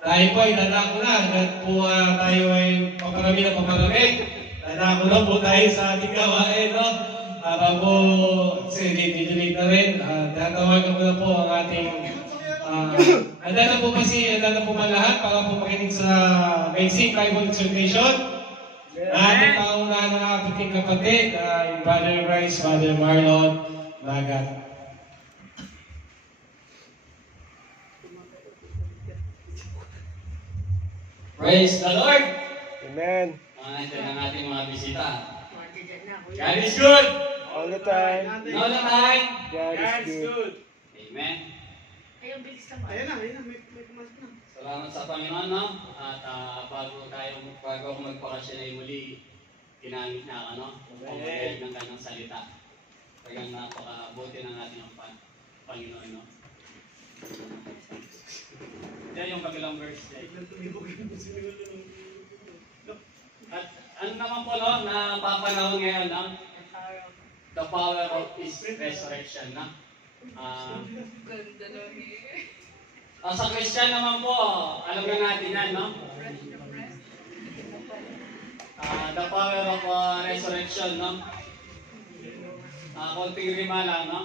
Dahil po ay dadako na, hanggang po tayo ay paparami na paparami. Dadako na po tayo sa ating gawain, no? Para po, kasi didilig na rin, tatawagan ko na po ang ating handa na po ba lahat para po makinig sa basic Bible exhortation. Ating paunahan ng ating kapatid, yung Brother Bryce, Brother Marlon Bagat. Praise the Lord! Amen. Nandiyan ang ating mga bisita. God is good! All the time. All the time! God is good. Amen. Ayun, bilis lang. Ayun na, may pumasok na. Salamat sa Panginoon, no? At bago ako magpakasyon ay muli, ginamit na pagpapagay ng kanyang salita. Talagang napakabuti ng ating Panginoon, no? Diyan yung kabilang verse. At ano naman po, no? Napapanahon ngayon, no? The power of His resurrection, no? Sa Christian naman po, alam na natin yan, no? The power of resurrection, no? Konting rima lang, no?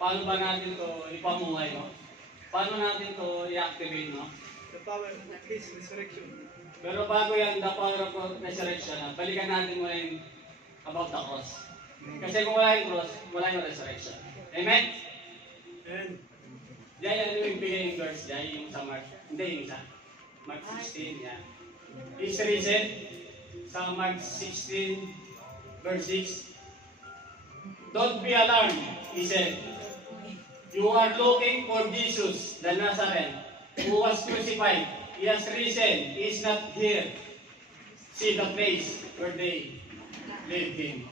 Paano ba natin to ipamuhay, no? Paano natin to i-activate, no? The power of His resurrection. Pero bago yan, the power of resurrection, balikan natin muna yung about the cross. Kasi kung wala yung cross, wala yung resurrection. Amen? And Diyan yan yung bigay yung verse, diyan yung sa Mark. Hindi, yung isa. Mark 16, yan. Is risen sa Mark 16, verse 6. Don't be alarmed, he said. You are looking for Jesus, the Nazarene, who was crucified. He has risen. He is not here. See the place where they laid him.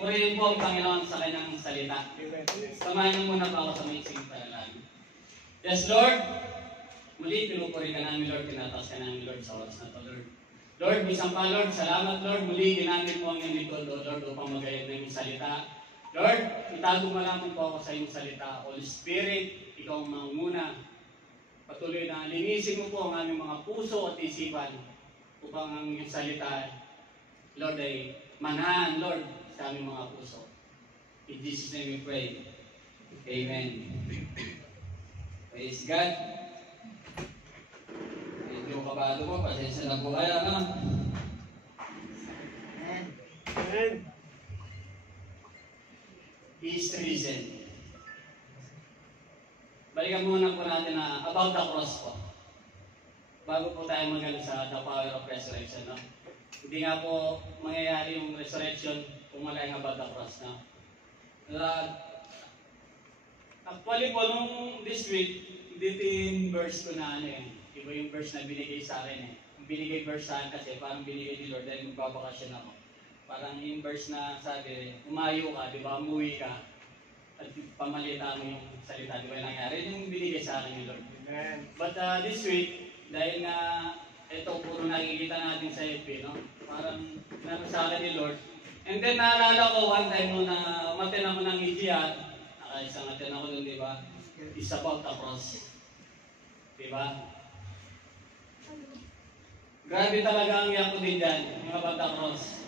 Purihin po ang Panginoon sa kanyang salita. Samahan niyo muna pa ako sa may isang panalangin. Yes, Lord. Muli, pinupuri ka namin, Lord. Tinataas ka namin, Lord, sa oras na to, Lord. Lord, isang pa, Lord. Salamat, Lord. Muli, ginamit mo ang iyong likod, Lord, upang magayad na iyong salita. Lord, itago mo lamang po ako sa iyong salita. Holy Spirit, ikaw ang manguna. Patuloy na linisin mo po ang aming mga puso at isipan upang ang iyong salita, Lord, ay manahan, Lord, sa aming mga puso. In Jesus' name we pray. Amen. Praise God. Medyo kabado mo, pasensya na po kaya, no? Amen. He is risen. Balikan muna po natin na about the cross po. Bago po tayo magaling sa the power of resurrection, no? Hindi nga po mangyayari yung resurrection kung wala yung about the cross, no? Actually po, nung this week, dito yung verse ko na iba yung verse na binigay sa akin Yung binigay verse sa akin kasi parang binigay ni Lord dahil magbabakasyon ako. Parang yung verse na sabi, umayo ka, di ba, umuwi ka, at pamalita mo yung salita, di ba yung nangyari? Yung binigay sa akin ni Lord. Amen. But this week, dahil na ito puro nakikita natin sa FB, no? Parang nasa sa akin ni Lord. And then naalala ko one time nung matin ako ng EGR, nakaisang matin ako dun, di ba? It's about the cross. Di ba? Grabe talaga ang iyak ko din dyan, yung about the cross.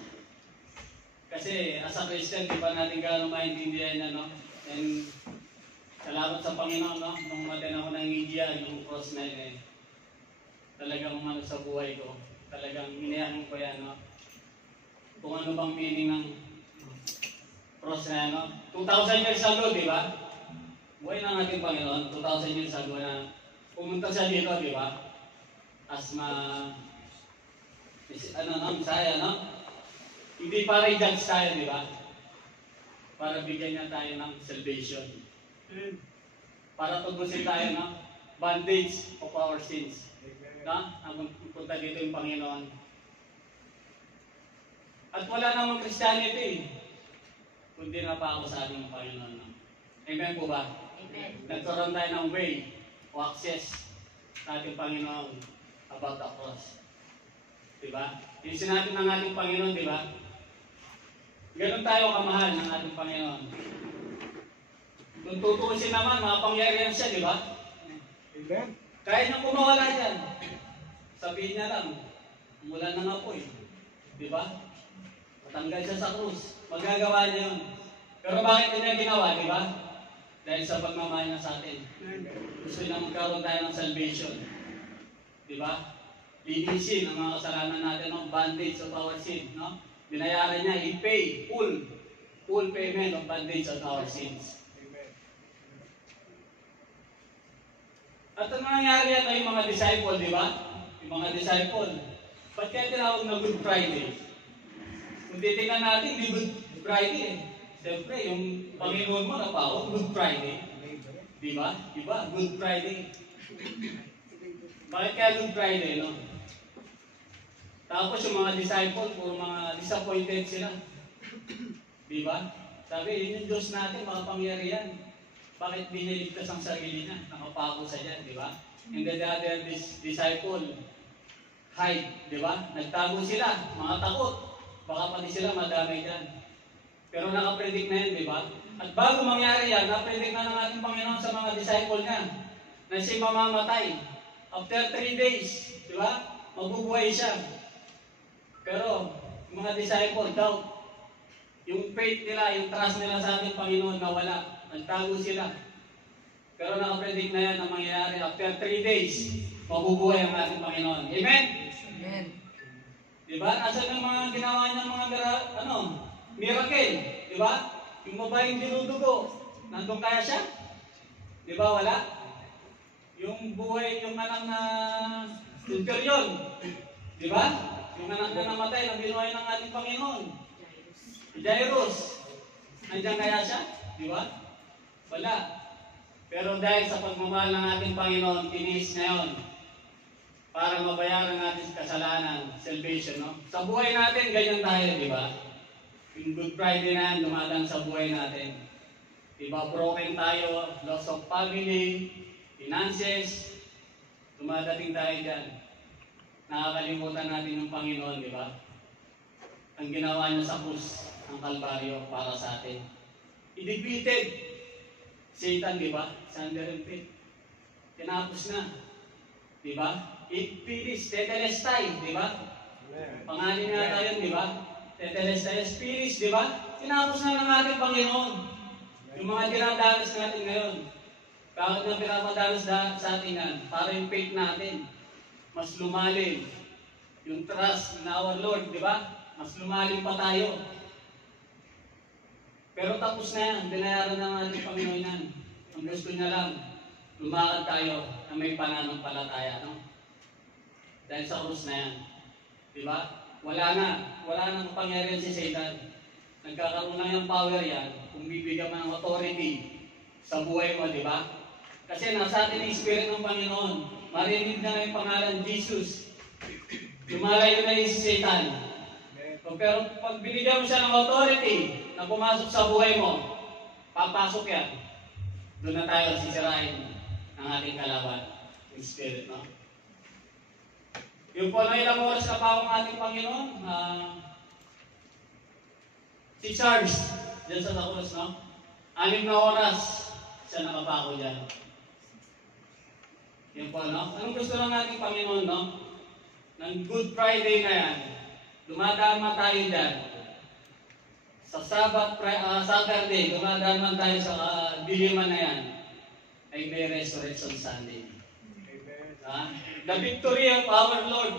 Kasi as a Christian, di ba natin gano'ng maintindihan na, no? And salamat sa Panginoon, no? Nung matin ako ng EGR, yung cross na yun talagang umano sa buhay ko. Talagang iniyakan ko yan, no? Kung ano bang meaning ng cross na, no? 2,000 years ago, di ba? Buhay ng ating Panginoon, 2,000 years ago na pumunta siya dito, di ba? As Messiah, no? Hindi para i-judge tayo, di ba? Para bigyan niya tayo ng salvation. Para tubusin tayo, no? Bandage of our sins. Na, ang punta dito yung Panginoon. At wala namang Christianity, kundi na pa ako sa ating Panginoon. No? Amen po ba? Amen. Nagkaroon tayo ng way o access sa ating Panginoon about the cross. Diba? Yung sinabi ng ating Panginoon, diba? Ganun tayo kamahal ng ating Panginoon. Kung tutuusin naman, makapangyarihan siya, diba? Amen. Kaya niyang kumawala dyan. Sabihin niya lang, mula ng apoy. Di ba? Matanggal siya sa krus. Magagawa niya yun. Pero bakit niya ginawa, di ba? Dahil sa pagmamahal niya sa atin. Gusto niya magkaroon tayo ng salvation. Di ba? Linisin ang mga kasalanan natin, no? Bandage of our sin. No? Binayaran niya, i-pay, full payment of bandage of our sins. At ang nangyari yan ay yung mga disciple, di ba? Yung mga disciple. Ba't kaya tinawag na Good Friday? Kung titingnan natin, di Good Friday eh. Siyempre, yung Panginoon mo napawag, Good Friday. Di ba? Di ba? Good Friday. Bakit kaya Good Friday, no? Tapos yung mga disciple, puro mga disappointed sila. Di ba? Sabi, yun yung Diyos natin, makapangyarihan. Bakit diniligtas ang sarili niya? Nakapako sa dyan, di ba? And then the other disciple, hide, di ba? Nagtago sila, mga takot. Baka pati sila madamay dyan. Pero nakapredict na yun, di ba? At bago mangyari yan, napredict na ng ating Panginoon sa mga disciple niya na siya mamamatay. After 3 days, di ba? Mabubuhay siya. Pero, yung mga disciple, doubt. Yung faith nila, yung trust nila sa ating Panginoon nawala. Nagtago sila. Pero nakapredict na yan na mangyayari. After 3 days, mabubuhay ang ating Panginoon. Amen? Amen. Diba? Nasaan yung mga ginawa niya mga miracle? Diba? Yung babaeng dinudugo, nandun kaya siya? Diba? Wala? Yung buhay, yung anak na centurion. Diba? Yung anak na namatay, na binuhay ng ating Panginoon. Jairus. Nandiyan kaya siya? Diba? Wala. Pero dahil sa pagmamahal ng ating Panginoon, tiniis niya yun para mabayaran natin sa kasalanan, salvation, no? Sa buhay natin, ganyan tayo, di ba? Yung Good Friday na yan, dumadaan sa buhay natin. Di ba, broken tayo, loss of family, finances, dumadating tayo dyan. Nakakalimutan natin yung Panginoon, di ba? Ang ginawa niya sa krus ng Kalbaryo para sa atin. I-defeated Satan, di ba? Thunder and faith. Tinapos na. Di ba? It finished. Tetelestai, di ba? Pangalan nga tayo, di ba? Tetelestai spirits, di ba? Tinapos na ng ating Panginoon. Yung mga dinadanas natin ngayon. Bakit na pinapadanas sa atin yan? Para yung faith natin mas lumalim. Yung trust in our Lord, di ba? Mas lumalim pa tayo. Pero tapos na yan, binayaran ng ating Panginoon yan. Ang gusto niya lang, lumakad tayo na may pananampalataya, no? Dahil sa krus na yan. Diba? Wala nang kapangyarihan si Satan. Nagkakaroon lang yung power yan kung bibigyan mo ng authority sa buhay mo, diba? Kasi nasa atin yung Spirit ng Panginoon. Marinig na yung pangalan Jesus. Lumalayo na yung si Satan. Pero pag binigyan mo siya ng authority na pumasok sa buhay mo, papasok yan. Doon na tayo sisirain ng ating kalaban, yung Spirit, no? Yung po na ilang oras na pa ang ating Panginoon, si Charles, dyan sa Takulos, no? 6 na oras siya nakapako dyan. Yun po, no? Anong gusto lang nating Panginoon, no? Ng Good Friday na yan, dumadama tayo dyan. Sa Saturday, dumadama tayo sa diliman na yan, ay may Resurrection Sunday. The victory of our Lord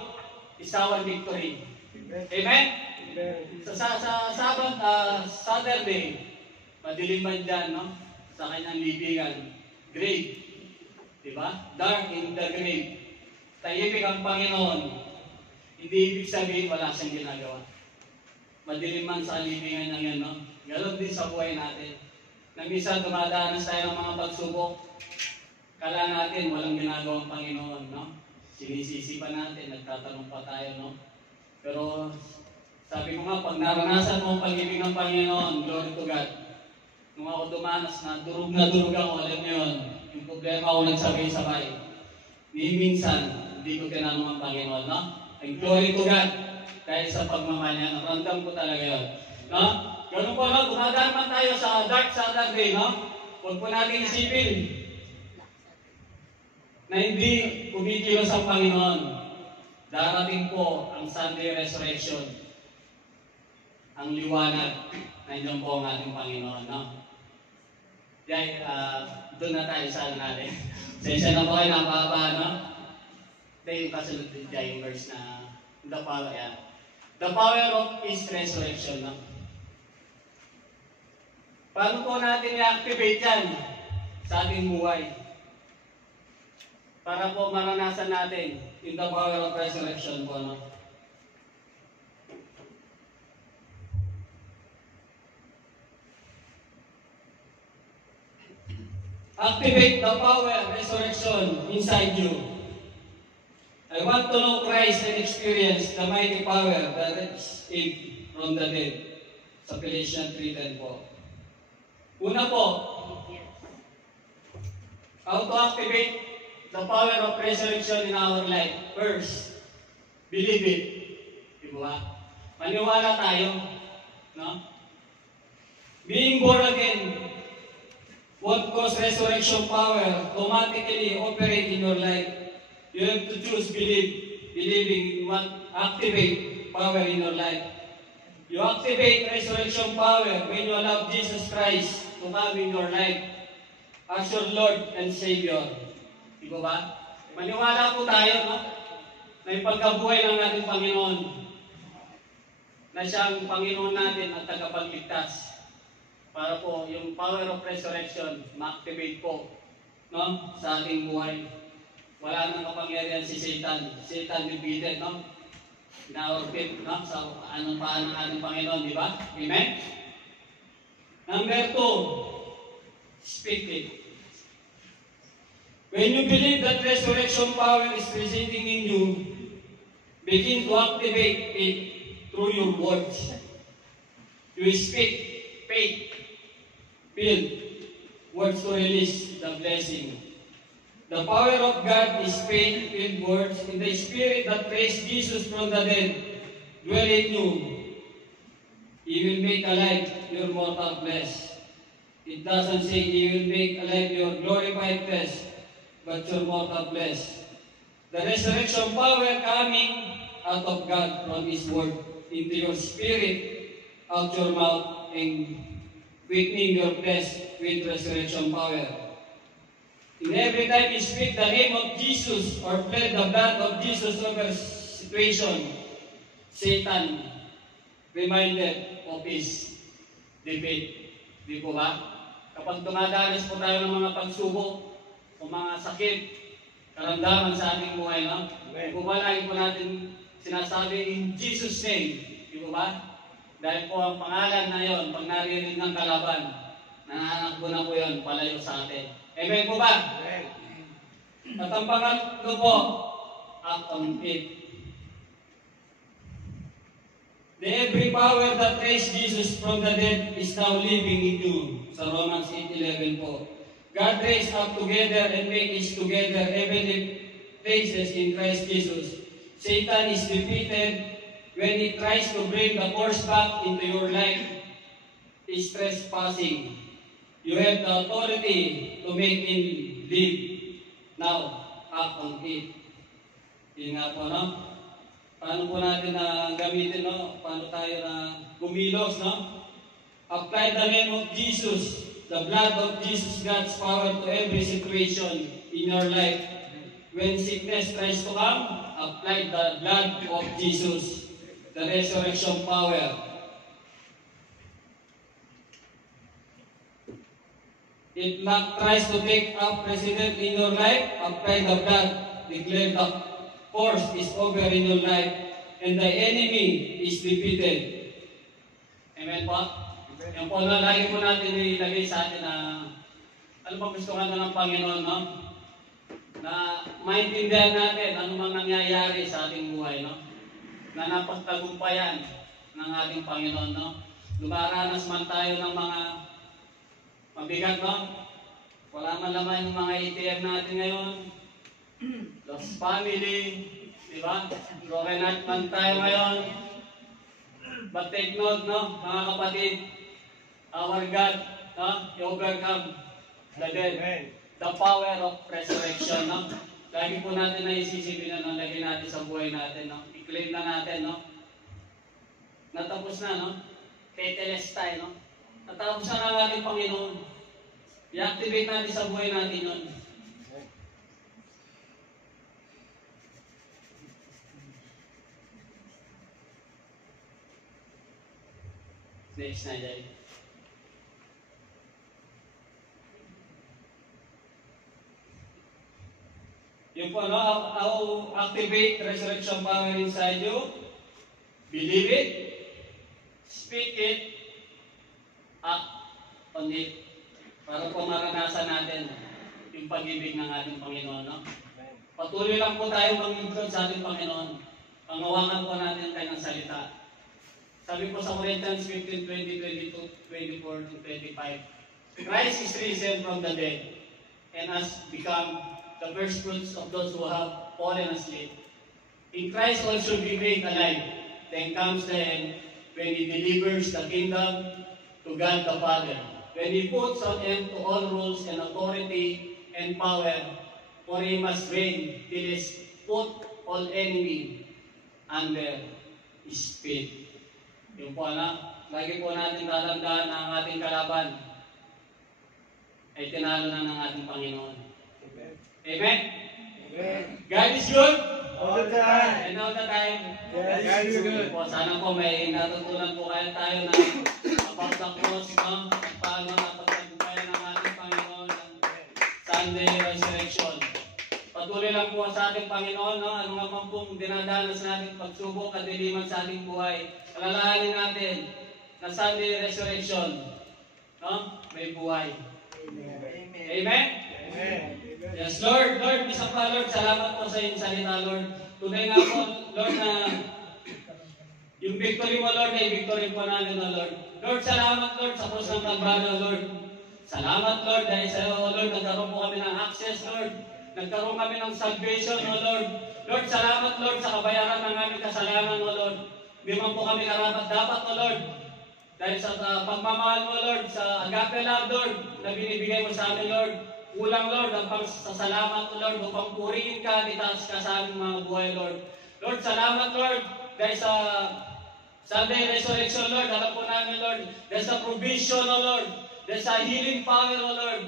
is our victory. Amen? Sa Saturday, madiliman dyan, no? Sa kanyang libingan. Grave. Diba? Dark in the grave. Tahimik ang Panginoon. Hindi ibig sabihin wala siyang ginagawa. Madilim man sa libingan ng yan, no? Ganon din sa buhay natin. Na minsan dumadanas tayo ng mga pagsubok. Kala natin walang ginagawang Panginoon, no? Sinisisi pa natin, nagtatanong pa tayo, no? Pero sabi ko nga, pag naranasan mo ang pag-ibig ng Panginoon, glory to God. Nung ako dumanas na durug ako, alam mo yun, yung problema ako nagsabay-sabay. Minsan, hindi ko tinanong ang Panginoon, no? Ay glory to God. Dahil sa pagmamahal niya, naramdam ko talaga yun. No? Ganun po, no? Dumadaan man tayo sa dark Saturday, no? Huwag po natin isipin na hindi kumikilos ang Panginoon, darating po ang Sunday Resurrection, ang liwanag, nandiyan po ang ating Panginoon. No? Yan, doon na tayo sa natin. Sensya na po kayo, napahaba, no? Ito yung kasunod dyan, yung verse na the power, yan. The power of His resurrection, no? Paano po natin i-activate yan sa ating buhay? Para po maranasan natin yung the power of resurrection po, no? Activate the power of resurrection inside you. I want to know Christ and experience the mighty power that raised Him from the dead. Sa Galatians 3:10 po. Una po, how to activate the power of resurrection in our life. First, believe it. Di ba? Maniwala tayo. No? Being born again won't cause resurrection power automatically operate in your life. You have to choose believing in what activate power in your life. You activate resurrection power when you allow Jesus Christ to come in your life as your Lord and Savior. Di ba? Maniwala po tayo, no? Na yung pagkabuhay ng ating Panginoon, na siya ang Panginoon natin at tagapagligtas. Para po yung power of resurrection ma-activate po, no? Sa ating buhay. Wala nang kapangyarihan si Satan. Satan defeated, no? Na-orbit, no? Sa anong paan ng ating Panginoon, di ba? Amen? Number 2, speak it. When you believe that resurrection power is residing in you, begin to activate it through your words. You speak faith, filled words to release the blessing. The power of God is faith-filled words in the Spirit that raised Jesus from the dead dwell in you. He will make alive your mortal flesh. It doesn't say He will make alive your glorified flesh, but your mortal flesh. The resurrection power coming out of God from His Word into your spirit, out your mouth, and quickening your flesh with resurrection power. In every time you speak the name of Jesus or plead the blood of Jesus over situation, Satan reminded of his defeat. Di po ba? Kapag dumadanas po tayo ng mga pagsubok o mga sakit, karamdaman sa ating buhay, no? Di po ba lagi po natin sinasabi in Jesus' name? Di po ba? Dahil po ang pangalan na yon, pag naririnig ng kalaban, nananakbo na po yun, palayo sa atin. Amen po ba? Amen. At ang pangatlo po, act on it. The every power that raised Jesus from the dead is now living in you. Sa Romans 8:11 po. God raised up together and make us together heavenly places in Christ Jesus. Satan is defeated when he tries to bring the force back into your life. Is trespassing. You have the authority to make him live. Now, act on it. Yun nga po, no? Paano po natin na gamitin, no? Paano tayo na kumilos, no? Apply the name of Jesus, the blood of Jesus, God's power to every situation in your life. When sickness tries to come, apply the blood of Jesus, the resurrection power. If luck tries to take up precedent in your life, apply the blood. Declare the force is over in your life, and the enemy is defeated. Amen po? Yan po na lagi po natin ilagay sa atin na ano pa gusto nga ng Panginoon, no? Na maintindihan natin ano mang nangyayari sa ating buhay, no? Na napagtagumpayan ng ating Panginoon, no? Lumaranas man tayo ng mga mabigat, no? Wala man laman yung mga ATM natin ngayon. Lost family, di ba? Broken heart man tayo ngayon. But take note, no? Mga kapatid, our God, no? He overcome the dead. Amen. The power of resurrection, no? lagi po natin na isisipin na lagyan natin sa buhay natin, no? I-claim na natin, no? Natapos na, no? Tetelestai, no? Natapos na ng ating Panginoon. I-activate natin sa buhay natin yun. Next na dyan. Yung po, no? I'll activate resurrection power inside you. Believe it. Speak it. Act on it. Para po maranasan natin yung pag-ibig ng ating Panginoon, no? Patuloy lang po tayo mag-ibig sa ating Panginoon. Pangawakan po natin ang kanyang salita. Sabi po sa Corinthians 15, 20, 22, 24, to 25, Christ is risen from the dead and has become the first fruits of those who have fallen asleep. In Christ all should be made alive. Then comes the end when He delivers the kingdom to God the Father. When He puts an end to all rules and authority and power, for He must reign till He put all enemy under His feet. Yung po lagi po natin tatandaan na ang ating kalaban ay tinalo na ng ating Panginoon. Amen? Amen? Amen. God is good. All the time. And all the time. God is good. Po, sana po may natutunan po kayo tayo na about the cross, no? Paano napagtagumpayan ng ating Panginoon ng Sunday Resurrection. Patuloy lang po sa ating Panginoon, no? Ano nga man pong dinadanas natin pagsubok at diliman sa ating buhay. Alalahanin natin na Sunday Resurrection, no? May buhay. Amen. Amen? Amen. Yes, Lord. Lord, isang pa, Lord, salamat po sa iyong salita, Lord. Tunay nga po, Lord, na yung victory mo, Lord, ay victory po namin, Lord. Lord, salamat, Lord, sa krus ng Kalbaryo, Lord. Salamat, Lord, dahil sa iyo, Lord, nagkaroon po kami ng access, Lord. Nagkaroon kami ng salvation, O Lord. Lord, salamat, Lord, sa kabayaran ng aming kasalanan, O Lord. Di man po kami karapat dapat, O Lord. Dahil sa pagmamahal mo, Lord, sa agape love, Lord, na binibigay mo sa amin, Lord. Kulang, Lord, ang pagsasalamat, O Lord, upang purihin ka, itaas ka sa aming mga buhay, Lord. Lord, salamat, Lord, dahil sa Sunday Resurrection, Lord, alam po namin, Lord, dahil sa provision, O Lord, dahil sa healing power, O Lord,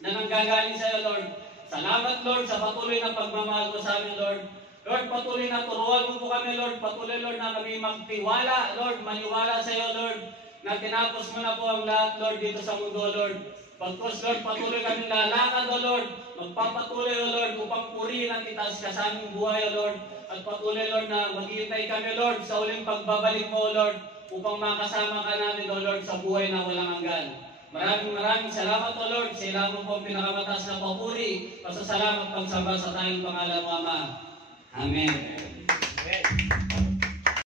na nanggagaling sa iyo, Lord. Salamat, Lord, sa patuloy na pagmamahal mo sa amin, Lord. Lord, patuloy na turuan mo po kami, Lord. Patuloy, Lord, na kami magtiwala, Lord, maniwala sa iyo, Lord, na tinapos mo na po ang lahat, Lord, dito sa mundo, Lord. Pagkos, Lord, patuloy kami lalakad, O Lord. Magpapatuloy, O Lord, upang purihin at itaas ka sa aming buhay, O Lord. At patuloy, Lord, na maghihintay kami, Lord, sa uling pagbabalik mo, O Lord, upang makasama ka namin, O Lord, sa buhay na walang hanggan. Maraming salamat, O Lord. Sa ilang mo po pinakamataas na papuri. Pasasalamat pagsamba sa tayong pangalan mo, Ama. Amen.